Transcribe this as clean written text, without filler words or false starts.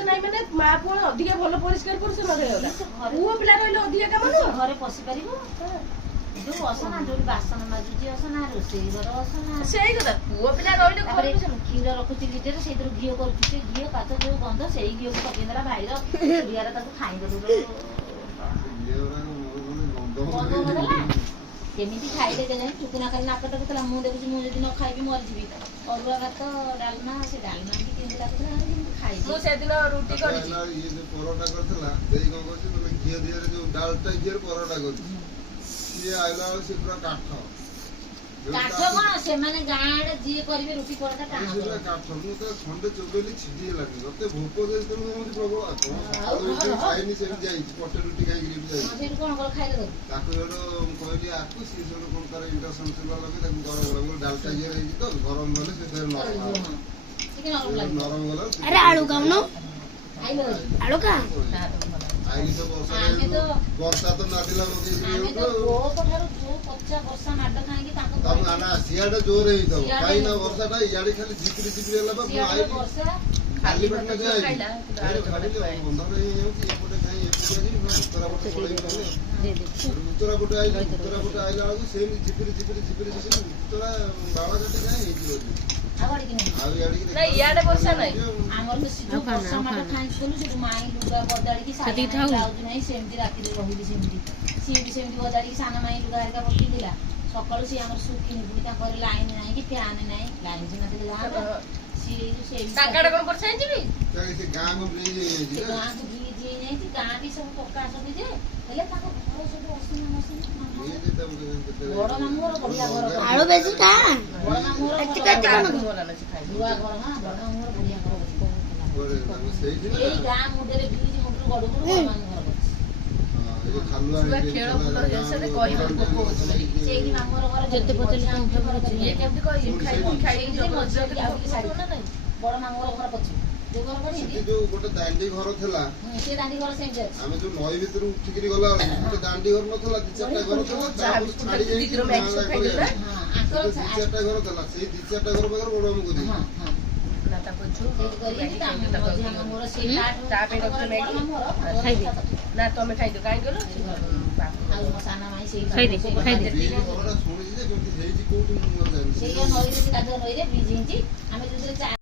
ଦାୟିତ୍ୱ ନାହିଁ ମାନେ ମା ପୁଅ ଅଧିକା ଭଲ ପରିଷ୍କାର ପରିଚ୍ଛନ୍ନ ରହିବ। ପୁଅ ପିଲା ରହିଲେ ଅଧିକା କାମ ନୁହଁ। ଘରେ ପଶି ପାରିବ ଯୋଉ ଅସନା ଯୋଉଠି ବାସନ ମାଜୁଛି ଅସନା ରୋଷେଇ ଘର ଅସନା ସେଇ କଥା ପୁଅ ପିଲା ରହିଲେ ତାପରେ କ୍ଷୀର ରଖୁଛି ଲିଟରେ ସେଇଥିରୁ ଘିଅ କରୁଛି ସେ ଘିଅ କାଚ ଯୋଉ ଗନ୍ଧ ସେଇ ଘିଅକୁ ପକେଇଦେଲା ଭାଇର ଚୁଡ଼ିଆରେ ତାକୁ ଖାଇଦେଲୁ କେମିତି ଖାଇଲେ କେଜାଣି ଟୁକୁନା ଖାଲି ନାକ ଟକୁଥିଲା। ମୁଁ ଦେଖୁଛି ମୁଁ ଯଦି ନ ଖାଇବି ମରିଯିବି। ଅରୁଆ ଭାତ ଡାଲମା ସେ ଡାଲମା ବି କେମିତି ଲାଗୁଥିଲା କେମିତି ଖାଇଛି। ମୁଁ ସେଦିନ ରୁଟି କରିଛି ଇଏ ଯୋଉ ପରଟା କରିଥିଲା ଦେଇ କଣ କରୁଛି ମାନେ ଘିଅ ଦିହରେ ଯୋଉ ଡାଲଟା ଘିଅରେ ପରଟା କରୁଛି ସିଏ ଆଇଲା ବେଳକୁ ସେ ପୁରା କାଠ କଣ ସେମାନେ ଗାଁ ଆଡେ ଯିଏ କରିବେ ରୁଟି ପରଟା କାଠ ମୁଁ ତ ଖଣ୍ଡେ ଚୋବେଇଲି ଛିଡି ହେଲାନି ମତେ ଭୋକ ଯେତେବେଳେ ହଉଛି ପ୍ରବଳ ଖାଇନି ସେମିତି ଯାଇଛି ପଟେ ରୁଟି ଖାଇକି ଯାଇଛି କଣ କଣ ଖାଇଲେ ତାକୁ ସେଠୁ ମୁଁ କହିଲି ଆକୁ ସିଏ ସେଠୁ କଣ ତାର ଇଣ୍ଡକ୍ସନ ଚୁଲା ଲଗେଇ ତାକୁ ଗରମ ଗରମ ଡାଲଟା ଘିଅରେ ହେଇଛି ତ ଗରମ ହେଲେ ସେ ନରମ ଗଲା। अरे आलू खाऊन आलू खा ଆଇନି ତ ବର୍ଷା ତ ନାଦିଲା ସିଆଡେ ଜୋର ହେଇଥିବ କାହିଁକି ନା ବର୍ଷା ଟା ଇଆଡେ ଖାଲି ଝିପିରି ଝିପିରି ହେଲା ବା ଖାଲି ପେଟରେ ଅନ୍ଧାର ହେଇଯାଉଛି ଏପଟେ କାହିଁ ଉତ୍ତରା ପଟେ ଉତ୍ତରା ପଟେ ଆଇଲା ବେଳକୁ ସେମିତି ଝିପିରି ଝିପିରି ଝିପିରି ଝିପିରି ଉତ୍ତରା ବାଳ କାଟି କାହିଁ ହେଇଯିବ ଇଆଡେ ବର୍ଷା ନାହିଁ ଆମର ତ ଯୋଉ ବର୍ଷା ମାଡ଼ ଖାଇଥିଲୁ ସେଠୁ ମାଇଁ ଲୁଗା ବଦାଳିକି ଯାଉଛି ନାହିଁ ସେମିତି ରାତିରେ ରହିଲି ସେମିତି ସିଏ ବି ସେମିତି ବଦାଳିକି ସାନ ମାଇଁ ଲୁଗା ହେରିକା ପକେଇଥିଲା ସକାଳୁ ସିଏ ଆମର ଶୁଖିନି ପୁଣି ତାଙ୍କର ଲାଇନ ନାହିଁ କି ଫ୍ୟାନ ନାହିଁ ଲାଇନ ସିନା ଥିଲେ ଯାହା ସିଏ ତାଙ୍କଆଡେ କଣ ବର୍ଷା ହେଇଛି ଗାଁକୁ ବ୍ରିଜ ହେଇଯାଇଛି ଗାଁ ବି ସବୁ ପକ୍କା ଆସନ୍ତି ଯେ ହେଲେ ତାଙ୍କ ଘର ସବୁ ଅସନା ମସନା ବଡ ମାମୁଁ ଘର ବଢିଆ ଘର आलू बेसी खा ବଡ ମାମୁଁ ଘର ଏତିକି ଏତିକି ନୂଆ ଘର ହଁ ବଡ ମାମୁଁ ଘର ବଢିଆ ଘର ଏଇ ଗାଁ ମୁଣ୍ଡରେ ବ୍ରିଜ ମୁଣ୍ଡରୁ ଗଡୁକୁ ବଡ ମାମୁଁ ଘର ଖେଳ ବୁଲ ଜିନିଷରେ କହିବେ ସେଇଠି ମାମୁଁ ଘର ଯେତେ କେମିତି କହିବି ବଡ ମାମୁଁ ଘର ପଛେ ଯୋଉ ଗୋଟେ ଦାଣ୍ଡି ଘର ଥିଲା ସେ ଦାଣ୍ଡି ଘର ସେମିତି ଅଛି ଆମେ ଯୋଉ ନଈ ଭିତରୁ ଉଠିକିରି ଗଲା ବେଳକୁ ଗୋଟେ ଦାଣ୍ଡି ଘର ନଥିଲା ଦି ଚାରିଟା ଘର ଥିଲା ଛାଡି ଯାଇକି ଦି ଚାରିଟା ଘର ଥିଲା ସେଇ ଦି ଚାରିଟା ଘର ପାଖରେ ବଡ ମାମୁଁ କହୁଛି ନା ତମେ ଖାଇଦିଅ କାହିଁକି କହିଲ ଶୁଣିଛି ଯେ କେମିତି ହେଇଛି କୋଉଠି ମୁଁ ଜାଣିଛି ନଈରେ ବ୍ରିଜ ହେଇଛି ଆମେ